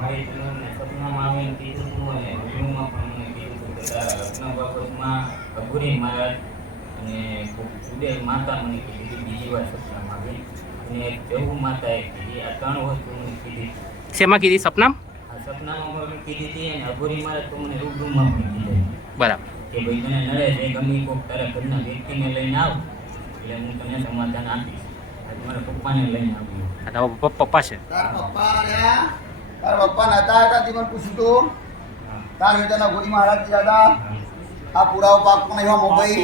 મારી સપનામાં આવીને કીધું તું અને રૂબરૂમાં પણ મને કીધું તું કે તારા લગ્ન બાબતમાં અઘરી મહારાજ અને સુદેવ માતા મને કીધી બીજી વાર સપનામાં આવી. અને દેવું માતાએ કીધી આ ત્રણ વસ્તુ મને કીધી શેમાં કીધી સપનામ? આ સપનામાં કીધી હતી અને અઘોરી મારે તો મને રૂબરૂમાં પણ કીધી બરાબર. કે ભાઈ તને નડે છે ગમે કોક તારા ઘરના વ્યક્તિને લઈને આવ એટલે હું તને સમાધાન આપીશ. મારા પપ્પાને લઈને આવ્યો પપ્પા પપ્પા છે. તારા પપ્પા રહ્યા? તારા પપ્પા નતા હતા તે મને પૂછ્યું તું. તાર વેતના ગોળી મહારાજ દાદા. આ પુરાવો પાક પણ એવા મોબાઈલ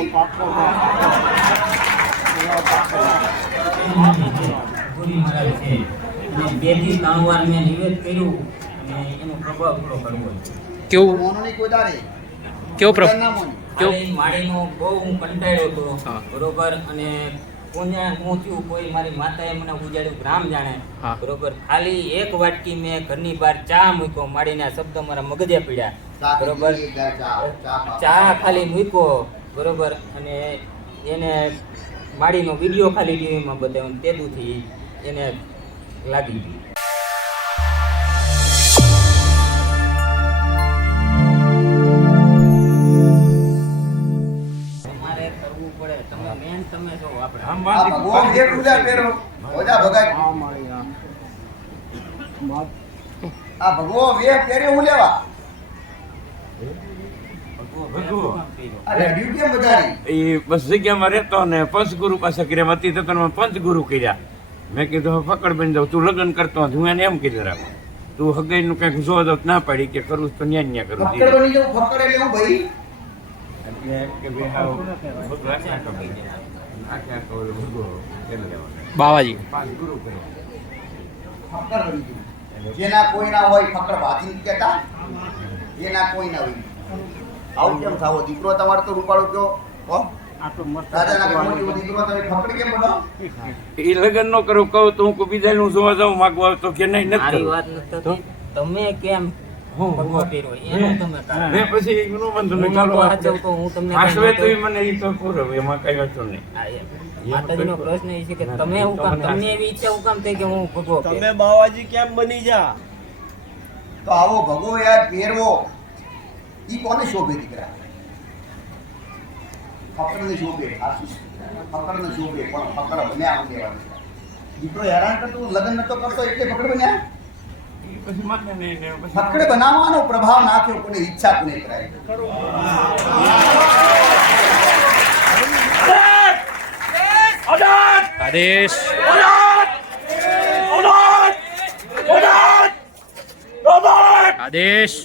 ગુરી મહારાજ છે બેથી ત્રણ વાર મેં નિવેદ કર્યું અને એનો પ્રભાવ થોડો કરવો છે કેવું? મોનોની કોઈ દાડે કેવો પ્રભાવ મોની માળીનો બહુ હું કંટાળ્યો હતો. બરોબર અને કોને હું થયું કોઈ મારી માતાએ મને ઉજાડ્યું ગ્રામ જાણે. બરોબર. ખાલી એક વાટકી મેં ઘરની બહાર ચા મૂક્યો માળીના શબ્દ મારા મગજે પીડ્યા. બરોબર. ચા, ખાલી મૂક્યો બરોબર. અને એને માડીનો વીડિયો ખાલી ટીવીમાં બતાવ્યો તેદુથી એને લાગી ભગવાન જે પૂજા પહેરો? ઓજા ભગાય. આ. ભગવો વેહ પહેર્યો હું લેવા? આ રેડિયો કેમ વધારી. એ બસ જગ્યામાં રહેતો ને પંચગુરુ પાસે કર્યા હતી તો તમે પંચગુરુ કર્યા. મેં કીધું પકડ બની જાઉં. તું લગ્ન કરતો હું એને એમ કીધું રાખું તું હગાઈ નું કંઈક જો ના પાડી કે કરું તો ન્યા ન્યા કરું. એટલે કે ભાઈ. બાવાજી. જેના કોઈ ના હોય ફકર ભાતી કહેતા જેના કોઈ ના હોય. આવું કેમ થાવો? દીકરો તમારે તો રૂપાળો કયો? હો? એ લગ્ન નો કરું કહું તો હું કોઈ બીજાનું જોવા જાઉં માગવા તો કે નહીં નથી વાત નથી. તમે કેમ હું ભગવો પહેર્યો એનું તમે કારણ. મેં પછી હું નહીં ચાલો નહોતો હાચવતો, તો હું તમને કાંઈ આશરે તો નહોતો- ઈ મને ઈ તો પૂરો એમાં કઈ હતું નહીં. માતાજીનો પ્રશ્ન એ છે કે તમે હું કામ તમને એવી ઈચ્છા હું કામ થઈ કે હું ભગવો તમે બાવાજી કેમ બની જા? તો આવો ભગવો યાર પહેરવો ઈ કોને શોભે દીકરા? ફકડને શોભે આશીષ શોભે પણ ફકડ બન્યા આમ કહેવાનું? દીકરો હેરાન કરતો લગ્ન નતો કરતો એટલે ફકડ બન્યા? નહીં ફકડ બનાવવાનો પ્રભાવ નાખ્યો કોને ઈચ્છા કોને કરાય. આદેશ. આદેશ.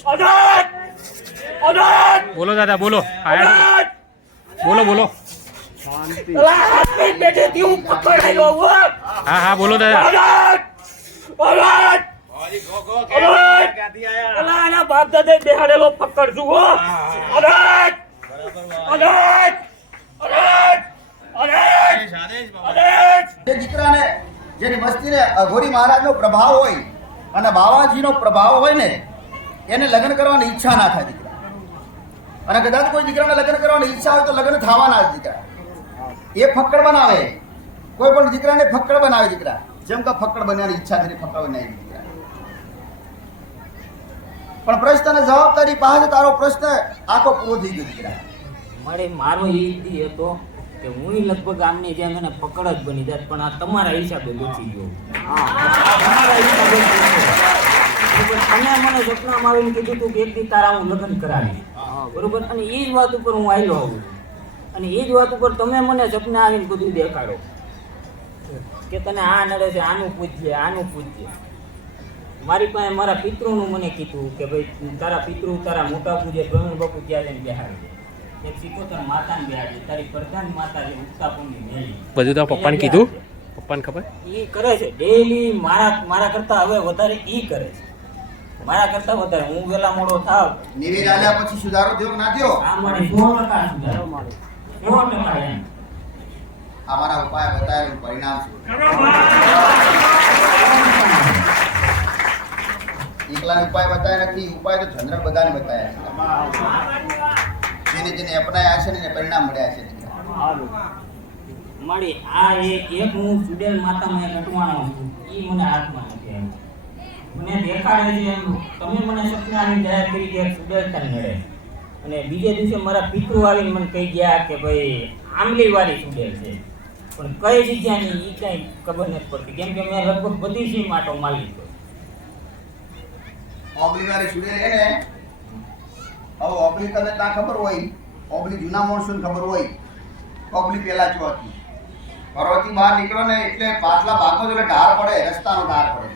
બોલો દાદા બોલો. બોલો બોલો. હા હા. બોલો દાદા. જે દીકરાને, જેની વસ્તીને અઘોરી મહારાજનો પ્રભાવ હોય અને બાવાજીનો પ્રભાવ હોય ને, એને લગ્ન કરવાની ઈચ્છા ના થાય દીકરા. અને કદાચ કોઈ દીકરાને લગ્ન કરવાની ઈચ્છા હોય તો લગ્ન થવાના જ દીકરા. એ ફક્કડ બનાવે. કોઈ પણ દીકરાને ફક્કડ બનાવે દીકરા. જેમ કે ફક્કડ બનવાની ઈચ્છા કરીને ફક્કડ બનાવી. પણ પ્રશ્નને જવાબદારી પાસે તારો પ્રશ્ન આખો પૂરો થઈ ગયો દીકરા. મારે મારો એ ઈ હતો કે હું લગભગ આમની જેમ એને પકડ જ બની જાત પણ આ તમારા હિસાબે બચી ગયો. તમારા હિસાબે ગયો. બરોબર? તમે મને સપના આવીને કીધું હતું કે એક દી તારા હું લગ્ન કરાવી બરોબર? અને એ જ વાત ઉપર હું આવેલો આવું છું અને એ જ વાત ઉપર તમે મને સપના આવીને બધું દેખાડો. કે તને આ નડે છે આનું પૂછજે આનું પૂછજે મારી પાસે મારા પિતૃનું મને કીધું કે ભાઈ તારા પિતૃ તારા મોટા પૂજે પ્રવીણ બાપુ ત્યાં લઈને બેહાડે. એક સિકોતર માતાને બેહાડે. તારી પ્રધાન માતા જે ઉત્તાપુરની મેળી બધું તો પપ્પાને કીધું? પપ્પાને ખબર? એ કરે છે. ડેલી મારા મારા કરતા હવે વધારે ઈ કરે છે. મારા કરતા વધારે. હું વેલા મોડો થાવ. નિવેદ આલ્યા પછી સુધારો થયો ના થયો? આ મારી સો ટકા સુધારો મારો સો ટકા એમ. અમારા ઉપાય બતાવેલું પરિણામ શું? એકલાને ઉપાય બતાવ્યા નથી. ઉપાય તો ચંદ્ર બધાને બતાવ્યા છે. જેને જેને અપનાયા છે ને એને પરિણામ મળ્યા છે. મળી આ એક એક હું સુડેલ માતામાં એક અટવાણો છું. એ મને હાથમાં નથી મને દેખાડે છે તમે મને સપનાની જાહેર કરી કે નડે અને બીજે દિવસે મારા પિતૃ આવીને મને કહી ગયા કે ભાઈ આંબલી વાળી સુડેલ છે. પણ કઈ જગ્યાની એ કઈ ખબર નથી પડતી. કેમ કે મેં લગભગ બધી જ માટો માલી લીધો. ઓબલી છૂટે રહે ને હવે ઓબલી તને ત્યાં ખબર હોય? ઓબલી જૂના માણસોને ખબર હોય? ઓબલી પેલા છો હતી. ઘરોથી બહાર નીકળો ને એટલે પાછલા ભાગમાં એટલે ઢાર પડે રસ્તાનો ઢાર પડે.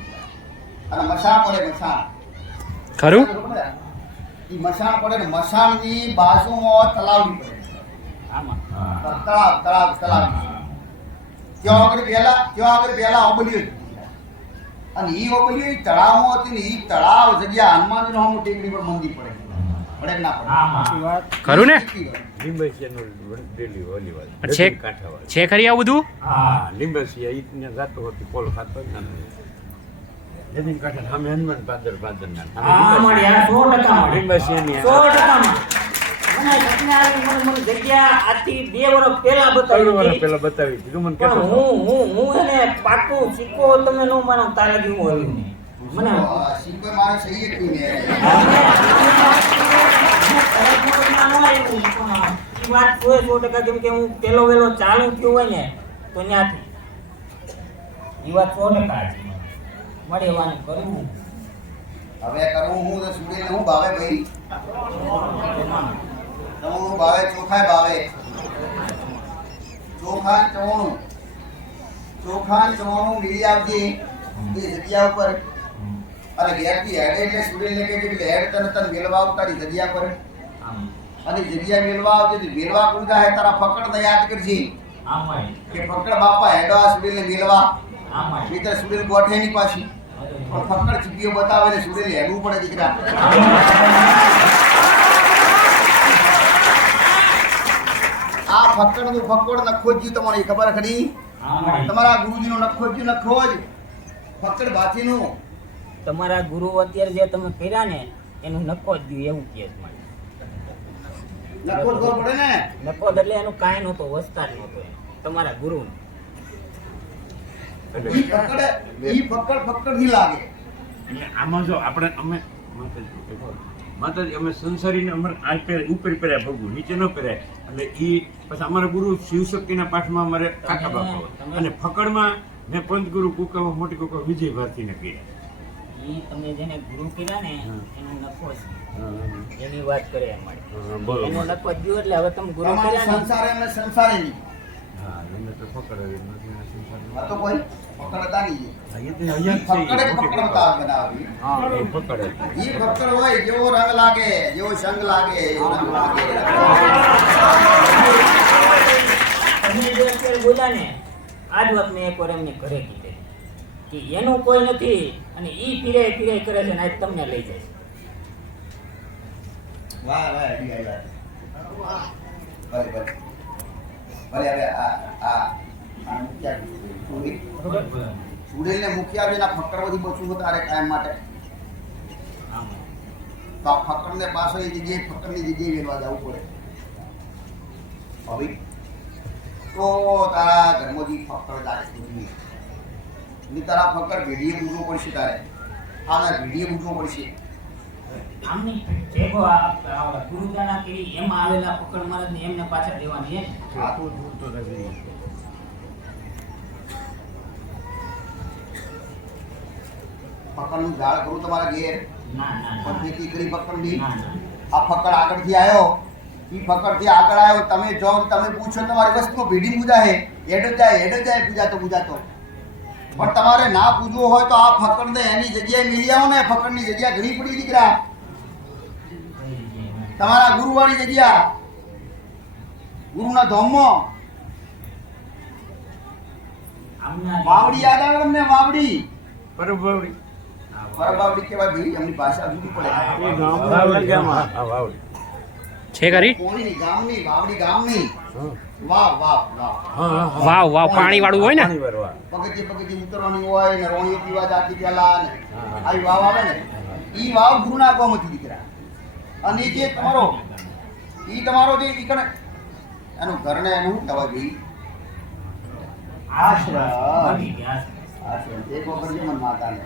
અને મસાણ પડે મસાણ ખરું? ઈ મસાણ પડે ને મસાણની બાજુમાં તલાવડી પડે. આમાં? તળાવ તળાવ તળાવ. ત્યાં આગળ પહેલા ત્યાં આગળ પહેલા ઓબલીઓ જ હતી. અને ઈ ઓબલીઓ ઈ તળાવમાં હતી ને ઈ તળાવ જગ્યા હનુમાનજીનો હમું ટેકડી પર મંદિર પડે. પડે ના પડે. આમાં ખરું ને? લીંબસિયાનું ડેલી ઓલી વાત. છે ખરી આ બધું? હા. લીંબસિયા ઈ ત્યાં જાતો હતી પોલ ખાતો જ ના નદીન કાંઠે સામે હનુમાન પાદર પાંદર ના જગ્યા આજથી બે વર્ષ પહેલા બતાવી વર્ષ. બતાવી દીધું મને હું હું હું એને પાકું સિક્કો તમે નો માનો તારા જેવું હલ્યું મને સિક્કો મારે સહી જ નહીં વાત સો સો ટકા કેમ કે હું પેલો વેલો ચાલુ થયો હોય ને તો ત્યાંથી ઈ વાત સો ટકા મળે વાનું કરવું હવે કરવું હું તો સુડીને હું ભાવે ભાઈ ચવણું ભાવે ચોખાય ભાવે ચોખા ચોણું. ચવણું ચોખા ચવણું મિલી આવજે. એ જગ્યા ઉપર. અને ઘેરથી હેડે એટલે સુડીને કે એટલે હેડ તને તને મેળવા ઉતારી જગ્યા પર. આમ. અને જગ્યા મેળવા આવજે તો મેળવા કુંડા હે તારા ફકડ ને યાદ કરજે. કે ફકડ બાપા હેડો આ મેળવા. મળે નહીંતર સુડીને ગોઠે ની પાછી. પણ ફકડ ચીપીઓ બતાવે ને સુરેલ હેડવું પડે દીકરા. આ ફક્કડનું ફક્કડ નખો જ તમને ખબર ખરી? તમારા ગુરુજી તમારા નખો જ નખો જ ફક્કડ ભાથીનું. તમારા ગુરુ અત્યારે જે તમે કર્યા ને એનું નખો જ દ્યું એવું કહે છે નખો જ પડે ને? નફો એટલે એનું કાંઈ નહોતો વસતા નહોતો તમારા ગુરુ ફક્કડ ઈ ફક્કડ ફક્કડની લાગે. એટલે આમાં જો આપણે અમે માતાજી અમે સંસારીને અમારે આ પહેરે ઉપર પહેર્યા ભગવું નીચે ન પહેર્યા. એટલે એ પછી અમારા ગુરુ શિવશક્તિના પાઠમાં અમારે કાકા બાપા અને ફકડમાં મેં પંચગુરુ કુકામાં મોટી કુકા વિજય ભારતીને કર્યા. ઈ તમે જેને ગુરુ કર્યા ને એનો નફો છે. એની વાત કરે અમારે એનો નફો જ એટલે હવે તમે ગુરુ કર્યા સંસાર એમને સંસારે નહીં હા એમને તો ફકડ નથી સંસાર તો કોઈ નહીં હોય જેવો રંગ લાગે જેવો સંગ લાગે એવો રંગ લાગે ને વાત મેં એકવાર એમને ઘરે કીધે કે એનું કોઈ નથી અને ઈ પીરાય પીરાય કરે છે ને આજ તમને લઈ જાય છે. વાહ વાહ અડી આવ્યા ભલે ભલે ભલે હવે આ આ આ મુખ્યા સુડી સુડીને મુખ્યા બેના ફક્કર બધી બચવું તારે કાયમ માટે. તો આ ફક્કરને પાછો એ જગ્યાએ ફક્કરની જગ્યાએ વેરવા જવું પડે. હવે તો તારા ધર્મોજી ફક્કર તારે સુધી ને તારા ફક્કર ભેડીએ પૂછવો પડશે તારે. આના ભેડીએ પૂછવો પડશે. આમની ભેગો ગુરુદાના કરી એમાં આવેલા ફક્કર મહારાજને એમને પાછા દેવાની હા? તો દૂર તો નથી. ફક્કરનું ઝાડ કરું તમારા ઘેર? પત્ની દીકરી પણ ના ખેતી કરી ફક્કરની ના ના. આ ફકડ આગળથી આવ્યો એ ફકડથી આગળ આવ્યો તમે જો તમે પૂછો તમારી વસ્તુમાં ભીડી પૂજા હે. હેડ જાય હેડ જાય પૂજાતો પૂજાતો પણ તમારે ના પૂજવું હોય તો આ ફક્કડને એની જગ્યાએ મિલી આવો ને. ફકડની જગ્યા ઘણી પડી દીકરા. તમારા ગુરુવાળી જગ્યા. ગુરુના ધામમાં. વાવડી યાદ આવે તમને વાવડી. એમની ભાષા જુદી પડે. છે ગામની વાવડી ગામની. વાવ વાવ વાવ. હા, હા, હા. વાવ વાવ પાણી વાળું હોય. ને. પગથિયે પગથિયે ઉતરવાની હોય ને રોણીએ પીવા જાતી પેલા ને આવી વાવ આવે ને ઈ વાવ ગુરુના દીકરા. અને જે તમારો ઈ તમારો જે ઈ એનું ઘર ને એનું દવા જોઈ આશ્રમ. એક વખત મને માતાને.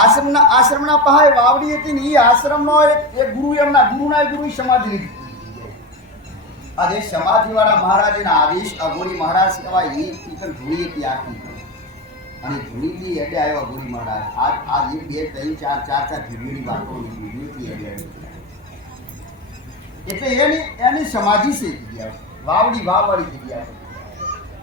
આશ્રમના આશ્રમના પહાય વાવડી હતી ને એ આશ્રમનો એક એક ગુરુ એમના ગુરુના ગુરુ સમાધિ લીધી. આ વાળા સમાધિવાળા મહારાજના આદેશ અઘોરી મહારાજ કહેવાય એ તીકન ધૂળી હતી આખી. અને ધૂળીથી એટલે આવ્યા ગુરી મહારાજ. આ આ બે, ત્રણ, ચાર ચાર ચાર ધીરીની વાતો ધૂળીથી એટલે આવી. એટલે એની એની સમાધિ છે જગ્યા વાવડી વાવવાળી જગ્યા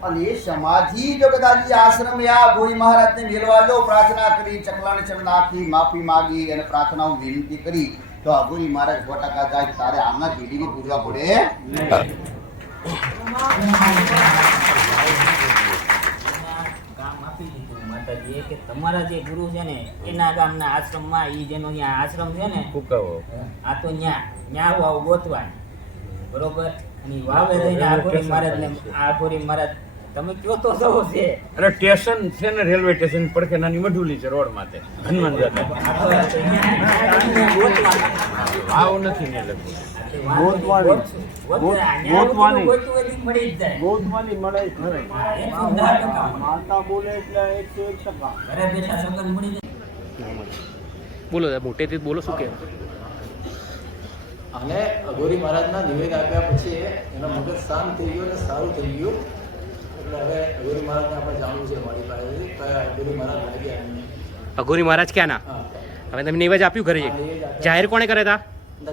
અને એ સમાધિ જો કદાચ એ આશ્રમ આ ગોરી મહારાજને મેળવા લો પ્રાર્થના કરી ચકલાને નાખી માફી માગી અને પ્રાર્થનાઓ વિનંતી કરી તો આ ગોરી મહારાજ સો ટકા જાય તારે આમના પેઢીને પૂજવા પડે? તમારા જે ગુરુ છે ને એના ગામના આશ્રમમાં ઈ જેનો ત્યાં આશ્રમ છે ને આ તો ન્યા ન્યા વાવ ગોતવાય બરોબર? અને વાવે થઈને આખોરી મહારાજ ને આખોરી મહારાજ તમે કયો તો સૌ છે? અરે સ્ટેશન છે ને રેલવે સ્ટેશન પડખે નાની મઢુલી છે રોડ માથે. હનુમાન દાદા. વાવ નથી ને લગભગ ગોતવાની. ગોતવાની. ગોતવાની. મળી. માતા બોલે એટલે એકસો એક ટકા. ઘરે બેઠા સગન મળી જાય. બોલો મોટેથી બોલો શું કે અને અઘોરી મહારાજના નિવેદ આપ્યા પછી એનો મગજ શાંત થઈ ગયો અને સારું થઈ ગયું એટલે હવે અઘોરી મહારાજને આપણે જાણવું છે મારી પાસેથી કયા અઘોરી મહારાજ લાગ્યા એમને અઘોરી મહારાજ ક્યાં ના હા હવે તમે નિવેજ આપ્યું ઘરે જાહેર કોણે કરે તા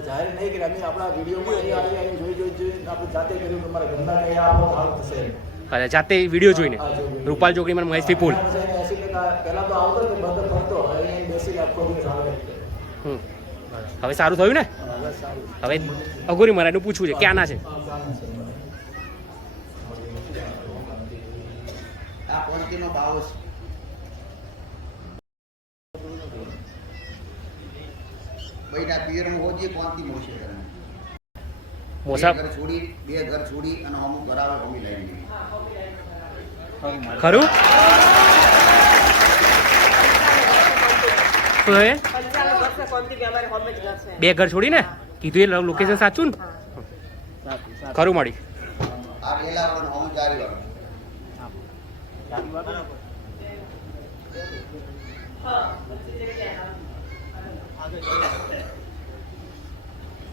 જાહેર નહીં કર્યા અમે આપણા વિડીયોમાં અહીં આવી અને જોઈ જોઈ જોઈ આપણે જાતે કર્યું કે મારા ઘરના નહીં આવો હાલ થશે અરે જાતે વીડિયો જોઈને. રૂપાલ ચોકડી માં મહેશ પીપુલ એના પછી એને એસી ટકા પહેલા તો આવતો તો બધો ફરતો હવે સારું થયું ને હવે અઘોરી મહારાજનું પૂછવું છે ક્યાં ના છે હા, બે ઘર છોડી છોડીને કીધું એ લોકેશન સાચું ને? ખરું મળી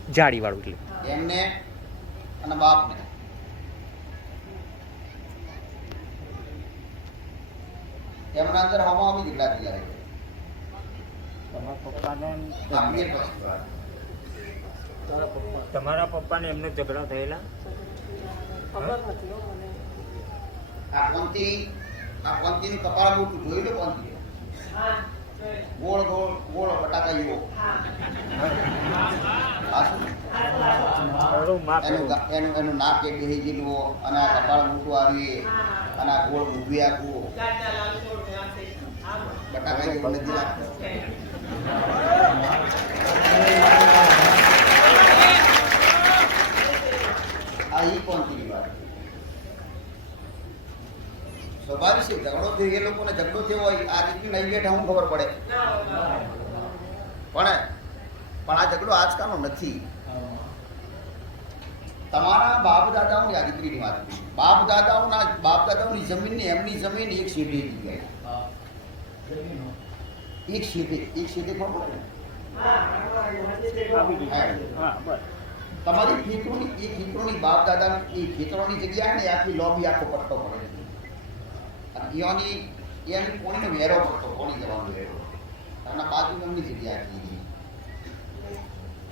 જાડી વાળું. એટલે. એમને અને બાપને. એમના અંદર હવા આવી કેટલા કેટલા તમારા પપ્પાને એમને ઝઘડા થયેલા? આ કોંતી આ કોંતીનું કપાળ મોટું જોઈ લો કોંતી ગોળ ગોળ ગોળ બટાકા જેવો. એનું એનું નાક એક બેહી ગયેલું અને આ કપાળ મોટું આવી અને આ ગોળ ઊભી આખું બટાકા જેવું નથી લાગતું. આ ઈ કોંતીની વાત? સ્વાભાવિક છે, ઝઘડો થયો, એ લોકોને ઝઘડો થયો હોય, આ રીતની નહીં બેઠા, હું ખબર પડે? પણ પણ આ ઝઘડો આજકાલનો નથી. તમારા બાપ દાદાઓની આ દીકરીની વાત. બાપ દાદાઓના બાપ દાદાઓની જમીનને એમની જમીન એક શેઢે ગઈ એક શેઢે એક શેઢે ખબર તમારી ખેતરોની, એ ખેતરોની બાપ દાદાની એ ખેતરોની જગ્યા ને આખી લોબી આખો પટ્ટો પડે એની એની કોણીનો વેરો પડતો કોણી જવાનો વેરો? અને બાજુ એમની જગ્યા હતી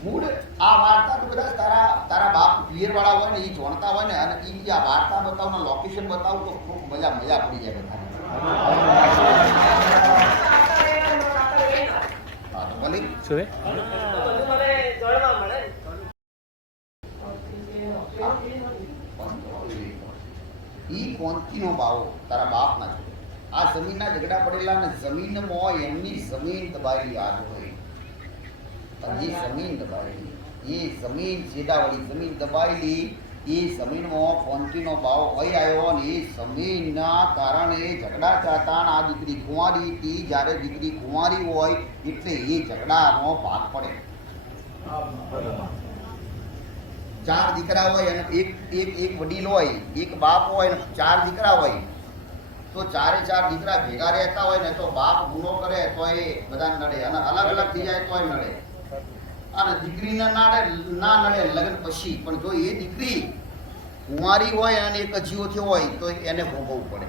મૂળ આ વાર્તા તો કદાચ તારા તારા બાપ પિયર હોય ને એ જોણતા હોય ને, અને એ આ વાર્તા બતાવના લોકેશન બતાવું તો ખૂબ મજા મજા પડી જાય બધાને હા તો ભલે શું ઈ કોંતીનો બાવો, તારા બાપના છે. આ જમીનના ઝઘડા પડેલા ને જમીનમાં એમની જમીન દબાયેલી આગ હોય. અને જમીન દબાયેલી, એ જમીન છેડાવાળી જમીન દબાયેલી એ જમીનમાં કોંતીનો ભાવ હોય આવ્યો ને એ જમીનના કારણે ઝઘડા ચાતાણ આ દીકરી કુંવારી હતી. જ્યારે દીકરી કુંવારી હોય એટલે એ ઝઘડાનો ભાગ પડે. ચાર દીકરા હોય અને એક એક એક વડીલ હોય, એક બાપ હોય અને ચાર દીકરા હોય. તો ચારે ચાર દીકરા ભેગા રહેતા હોય ને તો બાપ ગુનો કરે તો એ બધા નડે અને અલગ અલગ થઈ જાય તોય નડે. અને દીકરીના ના ના નડે લગ્ન પછી. પણ જો એ દીકરી કુંવારી હોય અને એક થયો હોય તો એને ભોગવવું પડે.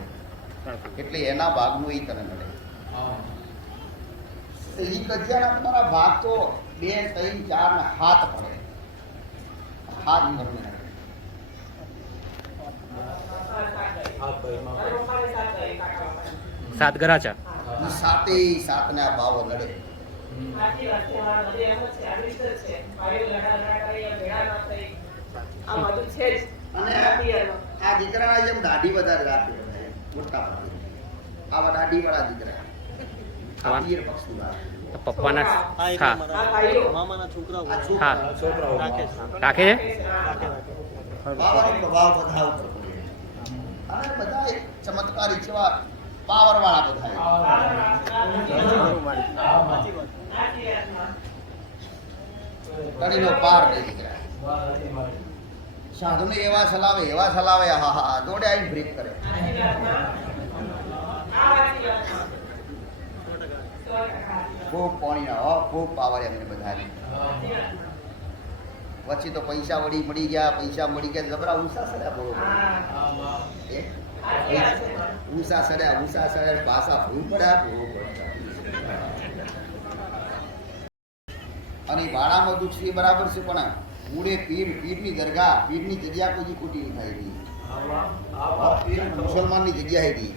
એટલે એના ભાગનું એ તને નડે. એ કજિયાના તમારા ભાગ તો બે ત્રણ ચાર ને હાથ પડે. હાથ નડે. સાત ગરાચા સાતે સાતે સાતને આ ભાવો નડે. અને આ દીકરાના જેમ દાઢી વધારે રાખે મોટા આવા દાઢી વાળા દીકરા. આ આવા? પક્ષની વાત. પપ્પાના હા મામાના છોકરાઓ. હા. છોકરાઓ. રાખે છે. પાવરનો પ્રભાવ બધા અને બધા ચમત્કારી જેવા પાવર વાળા બધા સાધુને એવા સલાવે એવા સલાવે હા હા જોડે આવીને બ્રેક કરે. ખૂબ પાણીના, હો, ખૂબ પાવર એમને બધાને. પછી તો પૈસા વળી મળી ગયા, પૈસા મળી ગયા, જબરા ઊંસા સડ્યા બરોબર? ઊંસા સડ્યા ઊંસા સડ્યા પાસા ભૂલ પડ્યા બરોબર અને ભાડામાં દુઃખ છે એ બરાબર છે પણ મૂળે પીર પીરની દરગાહ પીરની જગ્યા કોઈ ખોટી નહીં થાય પીર મુસલમાનની જગ્યા હતી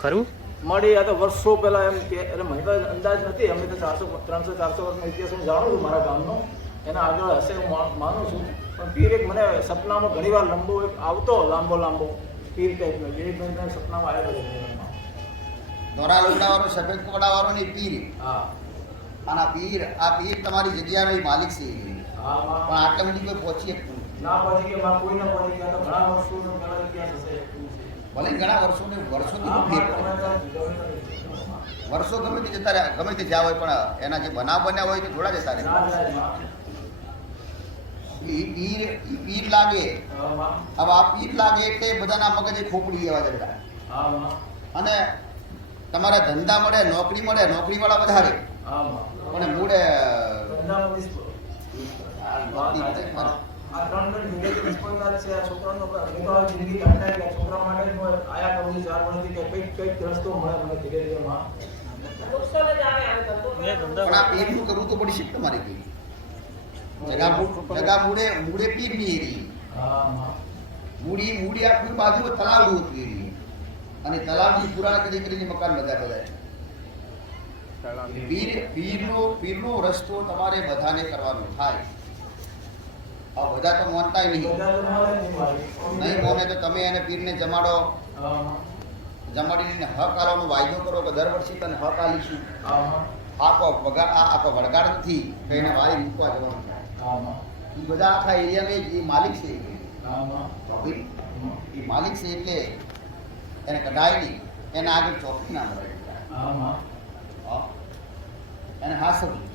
ખરું? મળી આ તો વર્ષો પહેલા એમ કે એટલે મને તો અંદાજ નથી અમે તો ચારસો ત્રણસો ચારસો વર્ષનો ઇતિહાસ હું જાણું છું મારા ગામનો. એના આગળ હશે હું માનું છું. પણ પીર એક મને સપનામાં ઘણીવાર લંબો એક આવતો લાંબો લાંબો પીર ટાઈપનો જે મને સપનામાં જીવનમાં. ધોરા લોટાવાળો સફેદ કોડાવાળો ને પીર. હા. અને આ પીર આ પીર તમારી જગ્યાનો માલિક છે. પણ. આટલા બધી કોઈ પહોંચી શકતું ના પહોંચી કે માં કોઈ ના પહોંચી ગયા તો ઘણા વર્ષોનો પહેલા ઇતિહાસ હશે ભલે ઘણા વર્ષોને વર્ષોથી ફેર વર્ષો ગમે તે જતા રહ્યા ગમે તે જ્યાં હોય પણ એના જે બનાવ બન્યા હોય તો થોડા જતા રહે. ના જાય માં. ઈ પીર પીર લાગે. હવે આ પીર લાગે એટલે બધાના મગજે ખોપડી એવા જતા. અને તમારા ધંધા મળે નોકરી મળે નોકરી વાળા વધારે. પણ મૂળે કરવું તો પડી શકે કઈ? જગા મૂળે મૂળે પીરની એરી. હા માં મૂડી મૂડી આખી બાજુ તલાવડું હતું એરી. અને તલાવની પુરાણ કરી કરીને મકાન બધા બધા પીર પીરનો પીરનો રસ્તો તમારે બધાને કરવાનો થાય. આ બધા તો માનતા નહીં. નહીં મોને તો તમે એને પીરને જમાડો. જમાડીને હક આવવાનો વાયદો કરો કે દર વર્ષે તને હક આલીશું. આખો વગા આ આખો વળગાડ નથી તો એને વાય મૂકવા જવાનું થાય. એ બધા આખા એરિયાને એ માલિક છે. એ માલિક છે એટલે એને કઢાય નહીં. એને આગળ ચોકી ના મળે. એને હાસવું